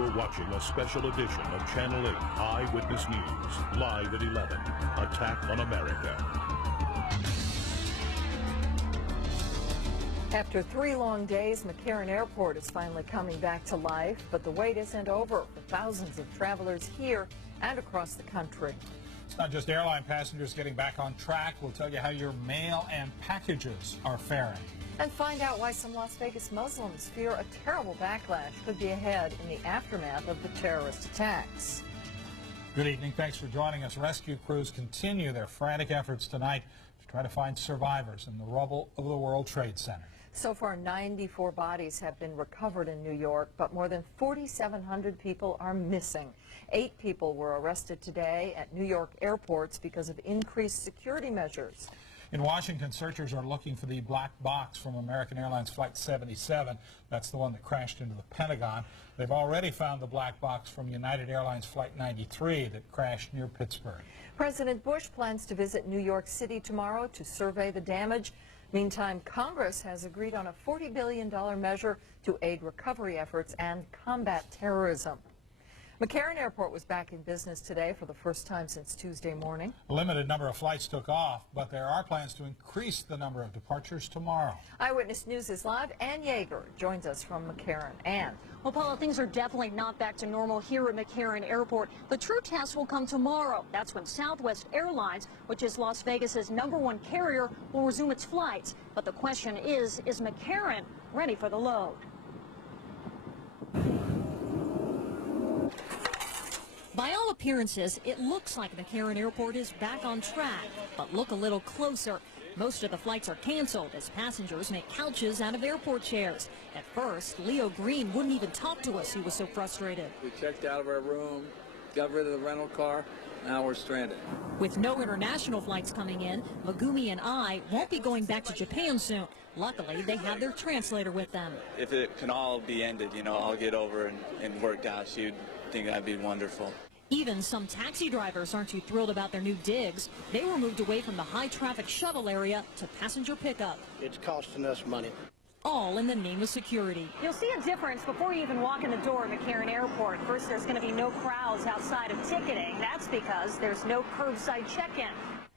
You're watching a special edition of Channel 8 Eyewitness News, live at 11. Attack on America. After 3 long days, McCarran Airport is finally coming back to life, but the wait isn't over for thousands of travelers here and across the country. It's not just airline passengers getting back on track. We'll tell you how your mail and packages are faring. And find out why some Las Vegas Muslims fear a terrible backlash could be ahead in the aftermath of the terrorist attacks. Good evening. Thanks for joining us. Rescue crews continue their frantic efforts tonight to try to find survivors in the rubble of the World Trade Center. So far, 94 bodies have been recovered in New York, but more than 4,700 people are missing. 8 people were arrested today at New York airports because of increased security measures. In Washington, searchers are looking for the black box from American Airlines Flight 77. That's the one that crashed into the Pentagon. They've already found the black box from United Airlines Flight 93 that crashed near Pittsburgh. President Bush plans to visit New York City tomorrow to survey the damage. Meantime, Congress has agreed on a $40 billion measure to aid recovery efforts and combat terrorism. McCarran Airport was back in business today for the first time since Tuesday morning. A limited number of flights took off, but there are plans to increase the number of departures tomorrow. Eyewitness News is live. Ann Yeager joins us from McCarran. Ann. Well, Paula, things are definitely not back to normal here at McCarran Airport. The true test will come tomorrow. That's when Southwest Airlines, which is Las Vegas's #1 carrier, will resume its flights. But the question is McCarran ready for the load? By all appearances, it looks like McCarran Airport is back on track. But look a little closer. Most of the flights are canceled as passengers make couches out of airport chairs. At first, Leo Green wouldn't even talk to us. He was so frustrated. We checked out of our room, got rid of the rental car. Now we're stranded. With no international flights coming in, Megumi and I won't be going back to Japan soon. Luckily, they have their translator with them. If it can all be ended, you know, I'll get over and work out. You'd think that'd be wonderful. Even some taxi drivers aren't too thrilled about their new digs. They were moved away from the high-traffic shuttle area to passenger pickup. It's costing us money. All in the name of security. You'll see a difference before you even walk in the door at McCarran Airport. First, there's going to be no crowds outside of ticketing. That's because there's no curbside check-in.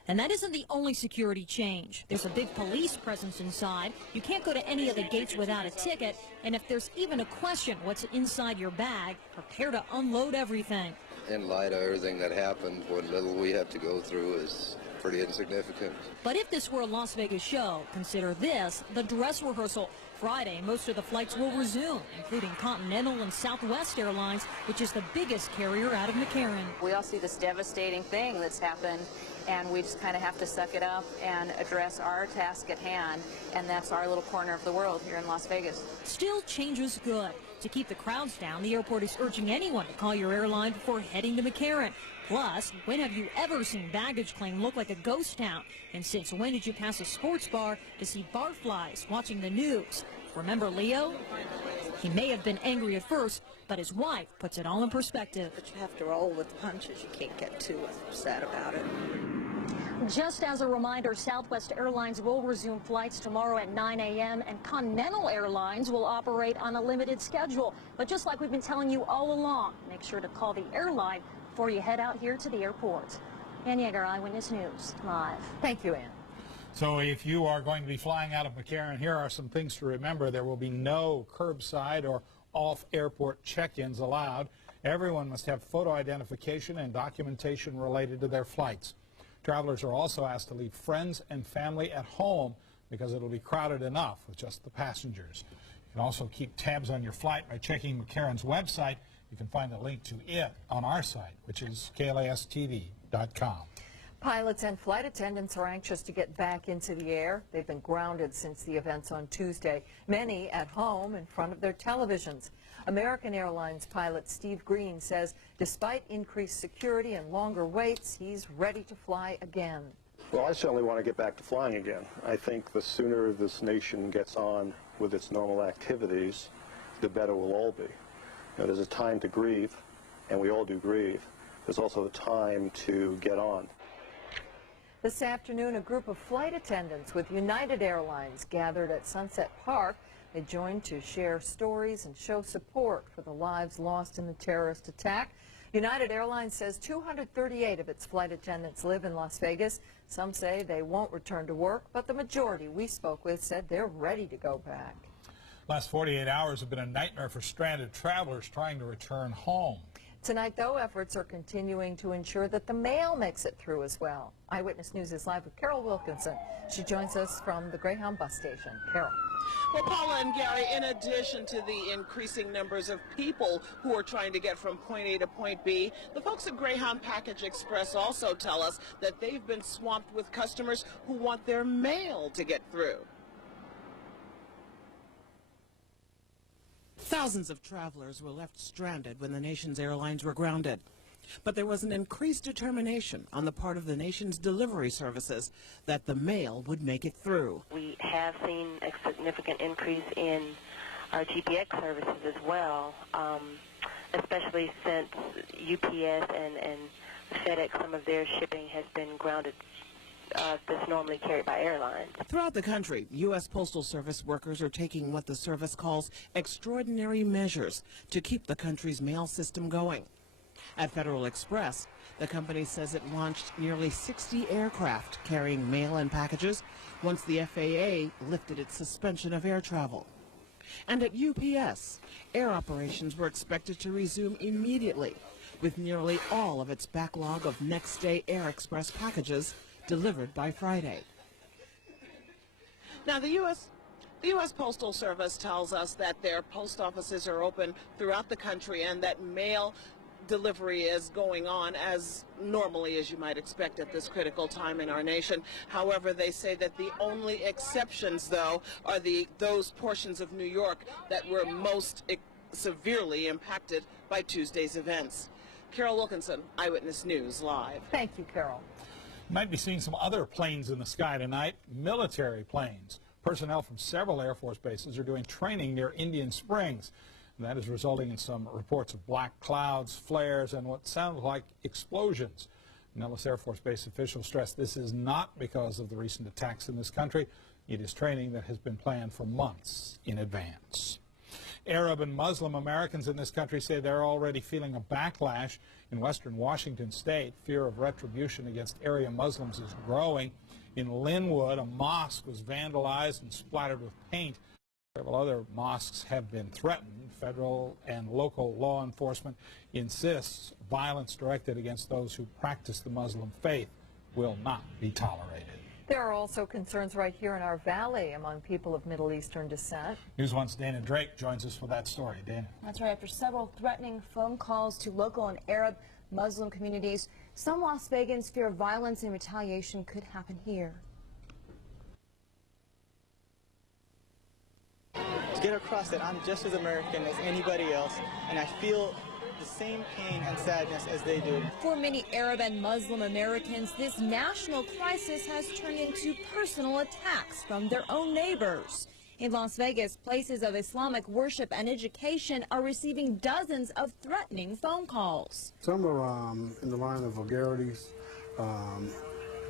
And that isn't the only security change. There's a big police presence inside. You can't go to any of the gates without a ticket. And if there's even a question what's inside your bag, prepare to unload everything. In light of everything that happened, what little we have to go through is pretty insignificant. But if this were a Las Vegas show, consider this the dress rehearsal. Friday, most of the flights will resume, including Continental and Southwest Airlines, which is the biggest carrier out of McCarran. We all see this devastating thing that's happened, and we just kind of have to suck it up and address our task at hand, and that's our little corner of the world here in Las Vegas. Still, change is good. To keep the crowds down, the airport is urging anyone to call your airline before heading to McCarran. Plus, when have you ever seen baggage claim look like a ghost town? And since when did you pass a sports bar to see barflies watching the news? Remember Leo? He may have been angry at first, but his wife puts it all in perspective. But you have to roll with the punches. You can't get too upset about it. Just as a reminder, Southwest Airlines will resume flights tomorrow at 9 a.m. and Continental Airlines will operate on a limited schedule. But just like we've been telling you all along, make sure to call the airline before you head out here to the airport. Ann Yeager, Eyewitness News, live. Thank you, Ann. So if you are going to be flying out of McCarran, here are some things to remember. There will be no curbside or off-airport check-ins allowed. Everyone must have photo identification and documentation related to their flights. Travelers are also asked to leave friends and family at home because it'll be crowded enough with just the passengers. You can also keep tabs on your flight by checking McCarran's website. You can find a link to it on our site, which is KLASTV.com. Pilots and flight attendants are anxious to get back into the air. They've been grounded since the events on Tuesday, many at home in front of their televisions. American Airlines pilot Steve Green says despite increased security and longer waits, he's ready to fly again. Well, I certainly want to get back to flying again. I think the sooner this nation gets on with its normal activities, the better we'll all be. You know, there's a time to grieve, and we all do grieve. There's also a time to get on. This afternoon, a group of flight attendants with United Airlines gathered at Sunset Park They joined to share stories and show support for the lives lost in the terrorist attack. United Airlines says 238 of its flight attendants live in Las Vegas. Some say they won't return to work, but the majority we spoke with said they're ready to go back. Last 48 hours have been a nightmare for stranded travelers trying to return home. Tonight, though, efforts are continuing to ensure that the mail makes it through as well. Eyewitness News is live with Carol Wilkinson. She joins us from the Greyhound bus station. Carol. Well, Paula and Gary, in addition to the increasing numbers of people who are trying to get from point A to point B, the folks at Greyhound Package Express also tell us that they've been swamped with customers who want their mail to get through. Thousands of travelers were left stranded when the nation's airlines were grounded. But there was an increased determination on the part of the nation's delivery services that the mail would make it through. We have seen a significant increase in our GPX services as well, especially since UPS and FedEx, some of their shipping has been grounded that's normally carried by airlines. Throughout the country, U.S. Postal Service workers are taking what the service calls extraordinary measures to keep the country's mail system going. At Federal Express, the company says it launched nearly 60 aircraft carrying mail and packages once the FAA lifted its suspension of air travel. And at UPS, air operations were expected to resume immediately, with nearly all of its backlog of next-day Air Express packages delivered by Friday. Now, the U.S. Postal Service tells us that their post offices are open throughout the country and that mail delivery is going on as normally as you might expect at this critical time in our nation. However, they say that the only exceptions, though, are those portions of New York that were most severely impacted by Tuesday's events. Carol Wilkinson, Eyewitness News, live. Thank you, Carol. You might be seeing some other planes in the sky tonight, military planes. Personnel from several Air Force bases are doing training near Indian Springs. And that is resulting in some reports of black clouds, flares, and what sounds like explosions. Nellis Air Force Base officials stress this is not because of the recent attacks in this country. It is training that has been planned for months in advance. Arab and Muslim Americans in this country say they're already feeling a backlash. In western Washington state, fear of retribution against area Muslims is growing. In Linwood, a mosque was vandalized and splattered with paint. Several other mosques have been threatened. Federal and local law enforcement insists violence directed against those who practice the Muslim faith will not be tolerated. There are also concerns right here in our valley among people of Middle Eastern descent. News One's Dana Drake joins us for that story. Dana. That's right. After several threatening phone calls to local and Arab Muslim communities, some Las Vegans fear violence and retaliation could happen here. To get across that I'm just as American as anybody else, and I feel the same pain and sadness as they do. For many Arab and Muslim Americans, this national crisis has turned into personal attacks from their own neighbors. In Las Vegas, places of Islamic worship and education are receiving dozens of threatening phone calls. Some are in the line of vulgarities.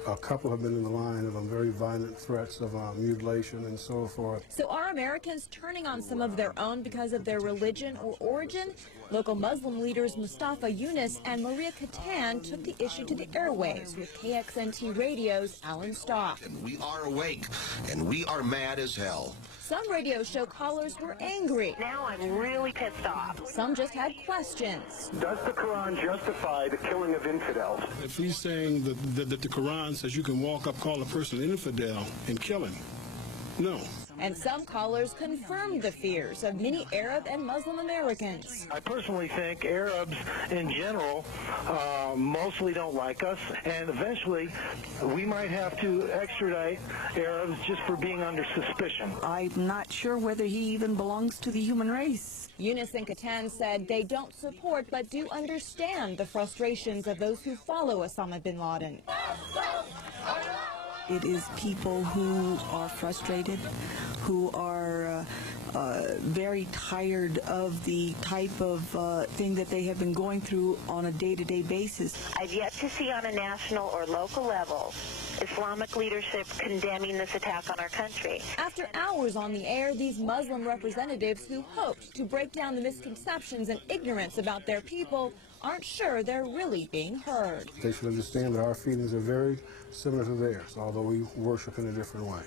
A couple have been in the line of very violent threats of mutilation and so forth. So are Americans turning on some of their own because of their religion or origin? Local Muslim leaders Mustafa Yunus and Maria Katan took the issue to the airwaves with KXNT Radio's Alan Stock. And we are awake, and we are mad as hell. Some radio show callers were angry. Now I'm really pissed off. Some just had questions. Does the Quran justify the killing of infidels? If he's saying that the Quran says you can walk up, call a person an infidel, and kill him, no. And some callers confirmed the fears of many Arab and Muslim Americans. I personally think Arabs in general mostly don't like us, and eventually we might have to extradite Arabs just for being under suspicion. I'm not sure whether he even belongs to the human race. Yunus and Katan said they don't support but do understand the frustrations of those who follow Osama bin Laden. It is people who are frustrated, who are very tired of the type of thing that they have been going through on a day-to-day basis. I've yet to see on a national or local level Islamic leadership condemning this attack on our country. After hours on the air, these Muslim representatives who hoped to break down the misconceptions and ignorance about their people aren't sure they're really being heard. They should understand that our feelings are very similar to theirs, although we worship in a different way.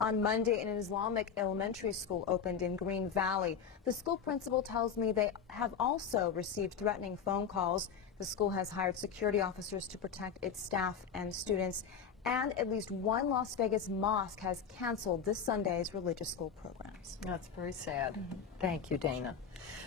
On Monday, an Islamic elementary school opened in Green Valley. The school principal tells me they have also received threatening phone calls. The school has hired security officers to protect its staff and students, and at least one Las Vegas mosque has canceled this Sunday's religious school programs. That's very sad. Thank you, Dana.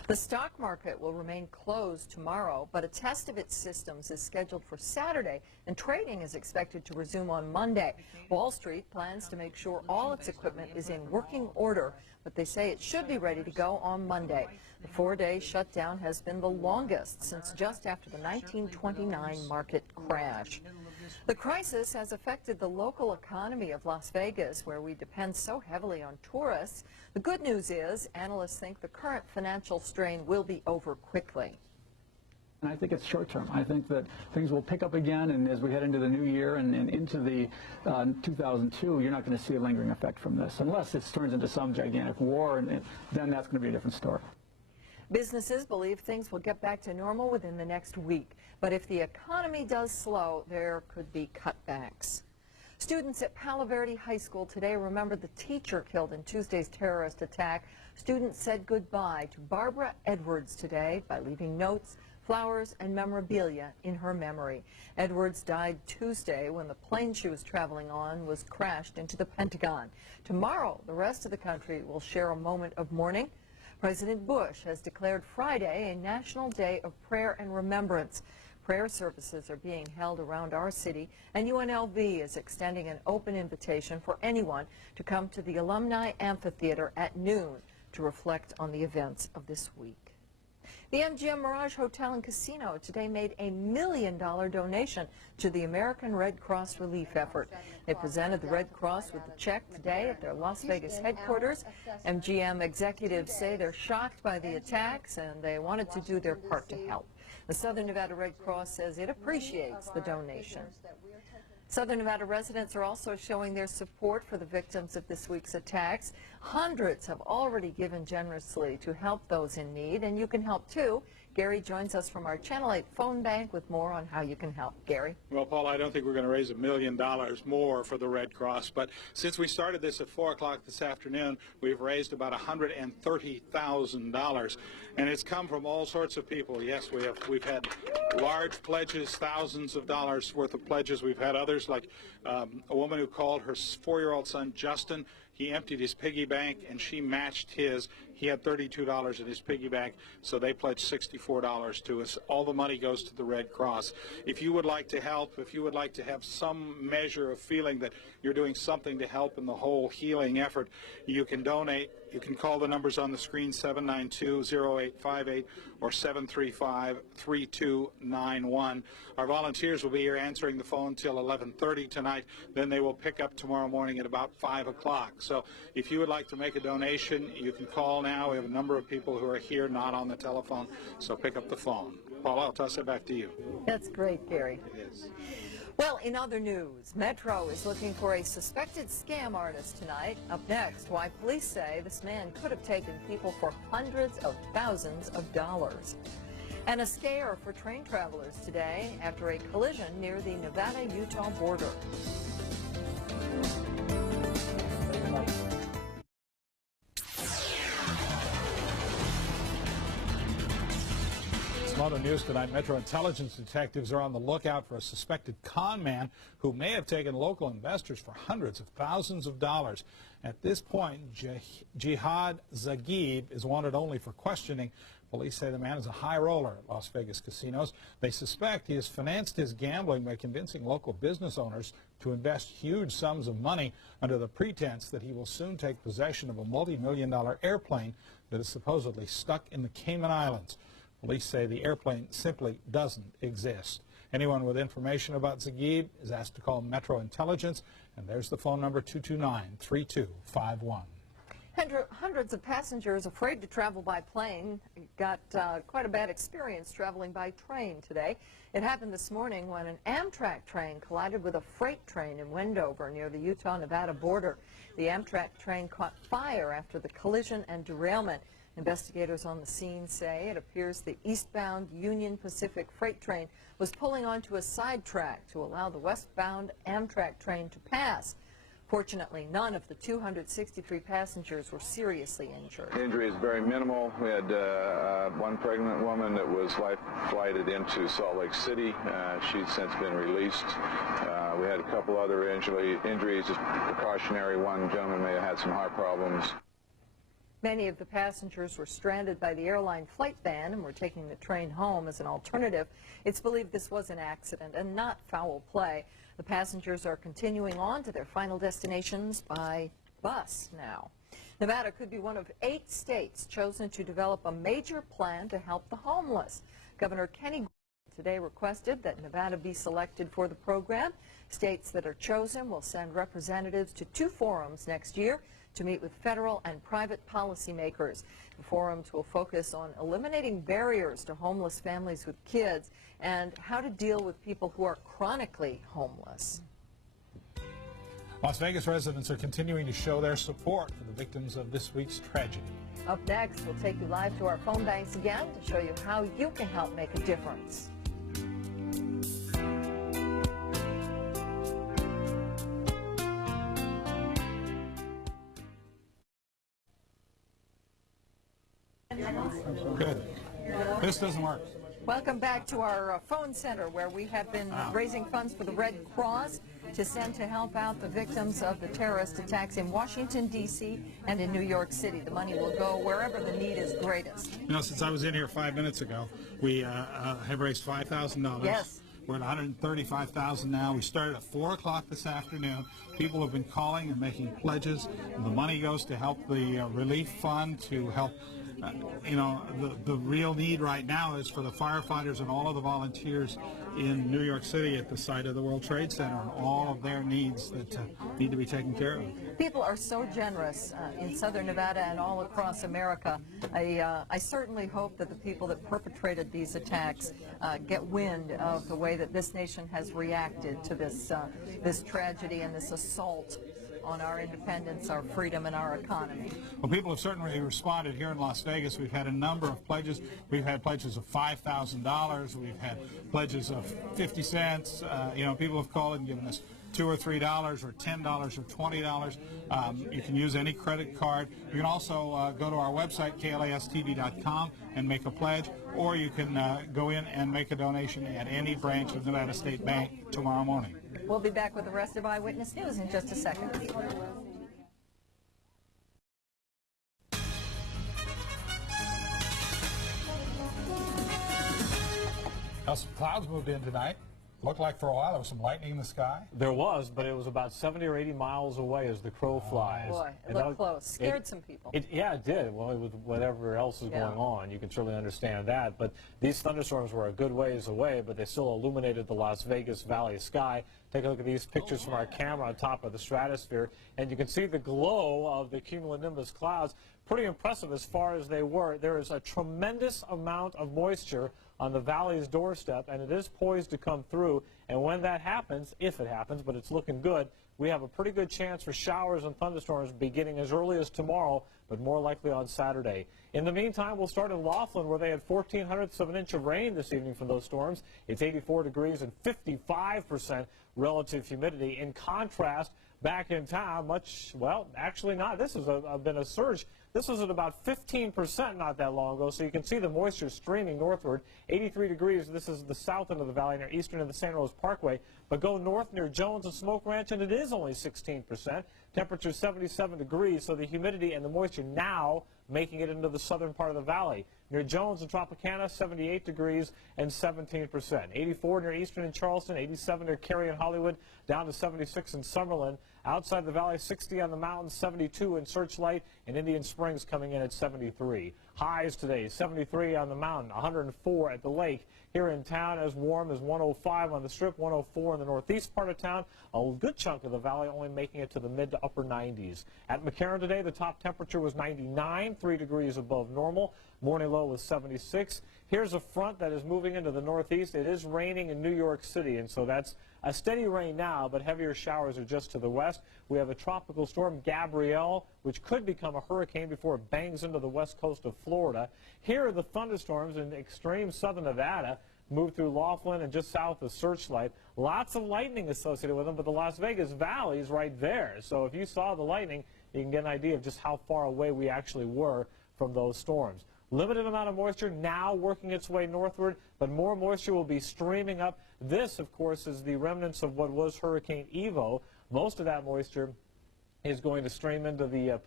The stock market will remain closed tomorrow, but a test of its systems is scheduled for Saturday, and trading is expected to resume on Monday. Wall Street plans to make sure all its equipment is in working order, but they say it should be ready to go on Monday. The 4-day shutdown has been the longest since just after the 1929 market crash. The crisis has affected the local economy of Las Vegas, where we depend so heavily on tourists. The good news is, analysts think the current financial strain will be over quickly. And I think it's short term. I think that things will pick up again, and as we head into the new year and into the 2002, you're not going to see a lingering effect from this, unless it turns into some gigantic war, and then that's going to be a different story. Businesses believe things will get back to normal within the next week, but if the economy does slow, there could be cutbacks. Students at Palo Verde High School today remembered the teacher killed in Tuesday's terrorist attack. Students said goodbye to Barbara Edwards today by leaving notes, flowers, and memorabilia in her memory. Edwards died Tuesday when the plane she was traveling on was crashed into the Pentagon. Tomorrow, the rest of the country will share a moment of mourning. President Bush has declared Friday a National Day of Prayer and Remembrance. Prayer services are being held around our city, and UNLV is extending an open invitation for anyone to come to the Alumni Amphitheater at noon to reflect on the events of this week. The MGM Mirage Hotel and Casino today made a $1 million donation to the American Red Cross relief effort. They presented the Red Cross with the check today at their Las Vegas headquarters. MGM executives say they're shocked by the attacks and they wanted to do their part to help. The Southern Nevada Red Cross says it appreciates the donation. Southern Nevada residents are also showing their support for the victims of this week's attacks. Hundreds have already given generously to help those in need, and you can help too. Gary joins us from our Channel 8 phone bank with more on how you can help. Gary? Well, Paul, I don't think we're going to raise $1 million more for the Red Cross, but since we started this at 4 o'clock this afternoon, we've raised about $130,000, and it's come from all sorts of people. Yes, we've had large pledges, thousands of dollars worth of pledges. We've had others like a woman who called her 4-year-old son, Justin. He emptied his piggy bank, and she matched his. He had $32 in his piggy bank, so they pledged $64 to us. All the money goes to the Red Cross. If you would like to help, if you would like to have some measure of feeling that you're doing something to help in the whole healing effort, you can donate. You can call the numbers on the screen, 792-0858 or 735-3291. Our volunteers will be here answering the phone till 11:30 tonight. Then they will pick up tomorrow morning at about 5 o'clock. So if you would like to make a donation, you can call now. We have a number of people who are here, not on the telephone, so pick up the phone. Paul, I'll toss it back to you. That's great, Gary. It is. Well, in other news, Metro is looking for a suspected scam artist tonight. Up next, why police say this man could have taken people for hundreds of thousands of dollars. And a scare for train travelers today after a collision near the Nevada-Utah border. Other news tonight, Metro intelligence detectives are on the lookout for a suspected con man who may have taken local investors for hundreds of thousands of dollars. At this point, Jihad Zaghib is wanted only for questioning. Police say the man is a high roller at Las Vegas casinos. They suspect he has financed his gambling by convincing local business owners to invest huge sums of money under the pretense that he will soon take possession of a multi-million-dollar airplane that is supposedly stuck in the Cayman Islands. Police say the airplane simply doesn't exist. Anyone with information about Zaghib is asked to call Metro Intelligence, and there's the phone number, 229-3251. Hundreds of passengers afraid to travel by plane got quite a bad experience traveling by train today. It happened this morning when an Amtrak train collided with a freight train in Wendover near the Utah-Nevada border. The Amtrak train caught fire after the collision and derailment. Investigators on the scene say it appears the eastbound Union Pacific freight train was pulling onto a side track to allow the westbound Amtrak train to pass. Fortunately, none of the 263 passengers were seriously injured. The injury is very minimal. We had one pregnant woman that was flighted into Salt Lake City. She's since been released. We had a couple other injuries, just precautionary. One gentleman may have had some heart problems. Many of the passengers were stranded by the airline flight ban and were taking the train home as an alternative. It's believed this was an accident and not foul play. The passengers are continuing on to their final destinations by bus now. Nevada could be one of 8 states chosen to develop a major plan to help the homeless. Governor Kenny today requested that Nevada be selected for the program. States that are chosen will send representatives to 2 forums next year to meet with federal and private policymakers. The forums will focus on eliminating barriers to homeless families with kids and how to deal with people who are chronically homeless. Las Vegas residents are continuing to show their support for the victims of this week's tragedy. Up next, we'll take you live to our phone banks again to show you how you can help make a difference. Good. This doesn't work. Welcome back to our phone center where we have been raising funds for the Red Cross to send to help out the victims of the terrorist attacks in Washington, D.C. and in New York City. The money will go wherever the need is greatest. You know, since I was in here 5 minutes ago, we have raised $5,000. Yes. We're at $135,000 now. We started at 4 o'clock this afternoon. People have been calling and making pledges. The money goes to help the relief fund to help. You know, the real need right now is for the firefighters and all of the volunteers in New York City at the site of the World Trade Center and all of their needs that need to be taken care of. People are so generous in southern Nevada and all across America. I certainly hope that the people that perpetrated these attacks get wind of the way that this nation has reacted to this tragedy and this assault on our independence, our freedom, and our economy. Well, people have certainly responded here in Las Vegas. We've had a number of pledges. We've had pledges of $5,000. We've had pledges of 50 cents. You know, people have called and given us $2 or $3 or $10 or $20. You can use any credit card. You can also go to our website, KLASTV.com, and make a pledge, or you can go in and make a donation at any branch of Nevada State Bank tomorrow morning. We'll be back with the rest of Eyewitness News in just a second. Now, some clouds moved in tonight. Looked like for a while there was some lightning in the sky. There was, but it was about 70 or 80 miles away as the crow flies. Boy, it looked close. Scared some people. Yeah, it did. Well, with whatever else is going on, you can certainly understand that. But these thunderstorms were a good ways away, but they still illuminated the Las Vegas Valley sky. Take a look at these pictures from our camera on top of the stratosphere, and you can see the glow of the cumulonimbus clouds. Pretty impressive as far as they were. There is a tremendous amount of moisture on the valley's doorstep, and it is poised to come through. And when that happens, if it happens, but it's looking good, we have a pretty good chance for showers and thunderstorms beginning as early as tomorrow, but more likely on Saturday. In the meantime, we'll start in Laughlin, where they had 1/1400ths of an inch of rain this evening from those storms. It's 84 degrees and 55% relative humidity. In contrast, back in town, well, actually not. This has been a surge. This was at about 15% not that long ago, so you can see the moisture streaming northward. 83 degrees, this is the south end of the valley near eastern of the San Rose Parkway. But go north near Jones and Smoke Ranch, and it is only 16%. Temperature 77 degrees, so the humidity and the moisture now making it into the southern part of the valley. Near Jones and Tropicana, 78 degrees and 17%. 84 near Eastern and Charleston, 87 near Cary and Hollywood, down to 76 in Summerlin. Outside the valley, 60 on the mountain, 72 in Searchlight, and Indian Springs coming in at 73. Highs today, 73 on the mountain, 104 at the lake. Here in town, as warm as 105 on the Strip, 104 in the northeast part of town. A good chunk of the valley only making it to the mid to upper 90s. At McCarran today, the top temperature was 99, 3 degrees above normal. Morning low was 76. Here's a front that is moving into the northeast. It is raining in New York City, and so that's a steady rain now, but heavier showers are just to the west. We have a tropical storm, Gabrielle, which could become a hurricane before it bangs into the west coast of Florida. Here are the thunderstorms in extreme southern Nevada, move through Laughlin and just south of Searchlight. Lots of lightning associated with them, but the Las Vegas Valley is right there. So if you saw the lightning, you can get an idea of just how far away we actually were from those storms. Limited amount of moisture now working its way northward, but more moisture will be streaming up. This, of course, is the remnants of what was Hurricane Evo. Most of that moisture is going to stream into the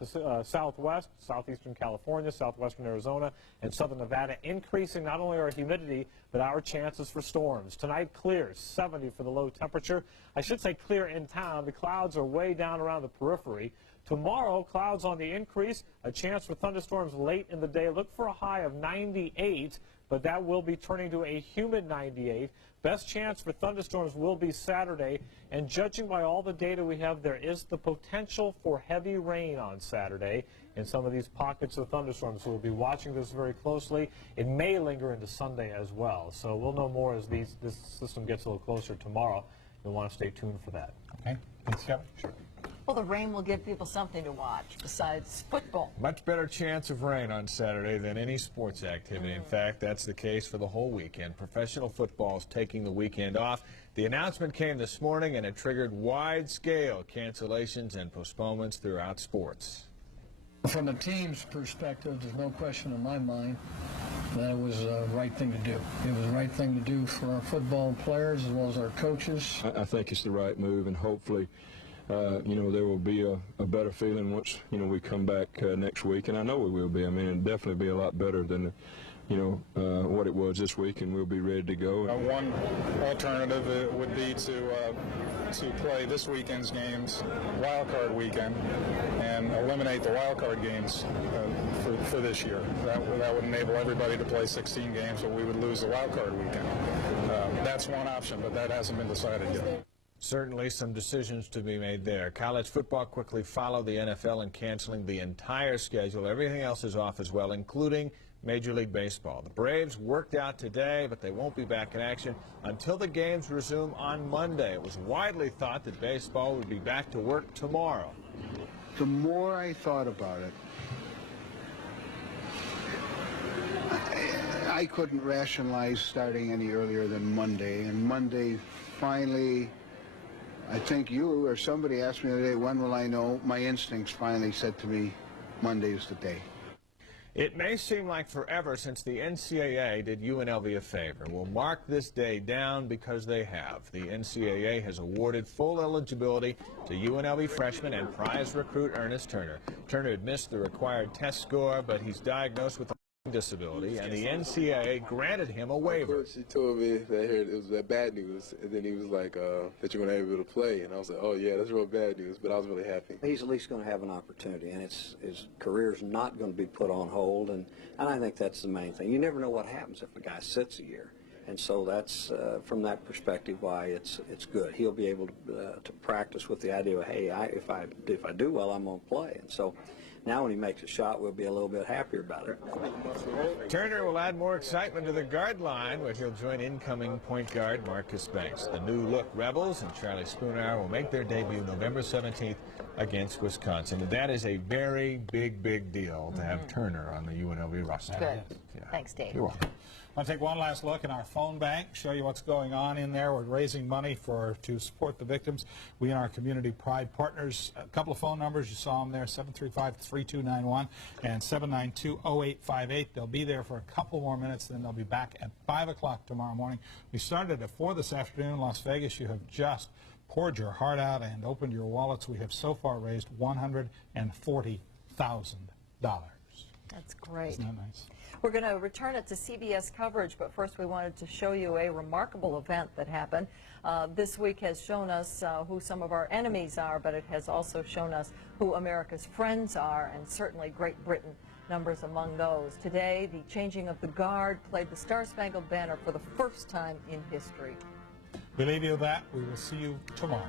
southwest, southeastern California, southwestern Arizona, and southern Nevada, increasing not only our humidity, but our chances for storms. Tonight, clear, 70 for the low temperature. I should say clear in town. The clouds are way down around the periphery. Tomorrow, clouds on the increase, a chance for thunderstorms late in the day. Look for a high of 98, but that will be turning to a humid 98. Best chance for thunderstorms will be Saturday, and judging by all the data we have, there is the potential for heavy rain on Saturday in some of these pockets of thunderstorms. So we'll be watching this very closely. It may linger into Sunday as well, so we'll know more as this system gets a little closer tomorrow. You'll want to stay tuned for that. Okay, thanks, Kevin. Sure. Well, the rain will give people something to watch besides football. Much better chance of rain on Saturday than any sports activity. In fact, that's the case for the whole weekend. Professional football is taking the weekend off. The announcement came this morning, and it triggered wide-scale cancellations and postponements throughout sports. From the team's perspective, there's no question in my mind that it was the right thing to do. It was the right thing to do for our football players as well as our coaches. I think it's the right move, and hopefully you know, there will be a better feeling once, you know, we come back next week, and I know we will be. I mean, it'll definitely be a lot better than, you know, what it was this week, and we'll be ready to go. One alternative would be to play this weekend's games wild card weekend and eliminate the wild card games for this year. That would enable everybody to play 16 games, but we would lose the wild card weekend. That's one option, but that hasn't been decided yet. Certainly some decisions to be made there. College football quickly followed the NFL in canceling the entire schedule. Everything else is off as well, including Major League Baseball. The Braves worked out today, but they won't be back in action until the games resume on Monday. It was widely thought that baseball would be back to work tomorrow. The more I thought about it, I couldn't rationalize starting any earlier than Monday, and Monday finally, I think you or somebody asked me today, when will I know? My instincts finally said to me, Monday is the day. It may seem like forever since the NCAA did UNLV a favor. We'll mark this day down because they have. The NCAA has awarded full eligibility to UNLV freshman and prize recruit Ernest Turner. Turner had missed the required test score, but he's diagnosed with a disability, and the NCAA granted him a waiver. She told me that it was that bad news, and then he was like, that you're going to be able to play, and I was like, oh yeah, that's real bad news, but I was really happy. He's at least going to have an opportunity, and his career's not going to be put on hold, and I think that's the main thing. You never know what happens if a guy sits a year, and so that's, from that perspective, why it's good. He'll be able to practice with the idea of, hey, if I do well, I'm going to play, and so now when he makes a shot, we'll be a little bit happier about it. Turner will add more excitement to the guard line, where he'll join incoming point guard Marcus Banks. The new-look Rebels and Charlie Spoonhour will make their debut November 17th against Wisconsin. And that is a very big deal to have Turner on the UNLV roster. Good. Yeah. Thanks, Dave. You're welcome. I want to take one last look in our phone bank, show you what's going on in there. We're raising money to support the victims. We and our community pride partners. A couple of phone numbers, you saw them there, 735-3291 and 792-0858. They'll be there for a couple more minutes, then they'll be back at 5 o'clock tomorrow morning. We started at 4 this afternoon in Las Vegas. You have just poured your heart out and opened your wallets. We have so far raised $140,000. That's great. Isn't that nice? We're going to return it to CBS coverage, but first we wanted to show you a remarkable event that happened. This week has shown us who some of our enemies are, but it has also shown us who America's friends are, and certainly Great Britain numbers among those. Today, the changing of the guard played the Star-Spangled Banner for the first time in history. We leave you with that. We will see you tomorrow.